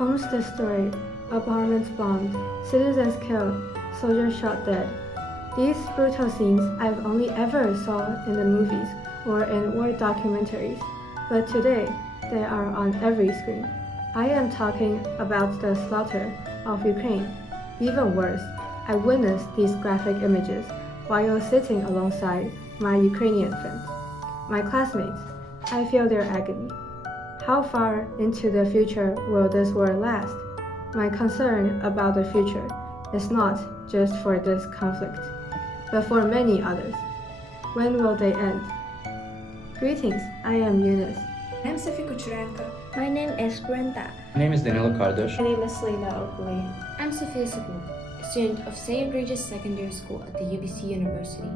Homes destroyed, apartments bombed, citizens killed, soldiers shot dead. These brutal scenes I've only ever saw in the movies or in war documentaries, but today they are on every screen. I am talking about the slaughter of Ukraine. Even worse, I witnessed these graphic images while sitting alongside my Ukrainian friends, my classmates. I feel their agony. How far into the future will this war last? My concern about the future is not just for this conflict, but for many others. When will they end? Greetings, I am Eunice. I'm Sophie Kucherenko. My name is Brenda. My name is Danilo Cardos. My name is Lena Oakley. I'm Sophia Sabun, a student of St. Regis Secondary School at the UBC University.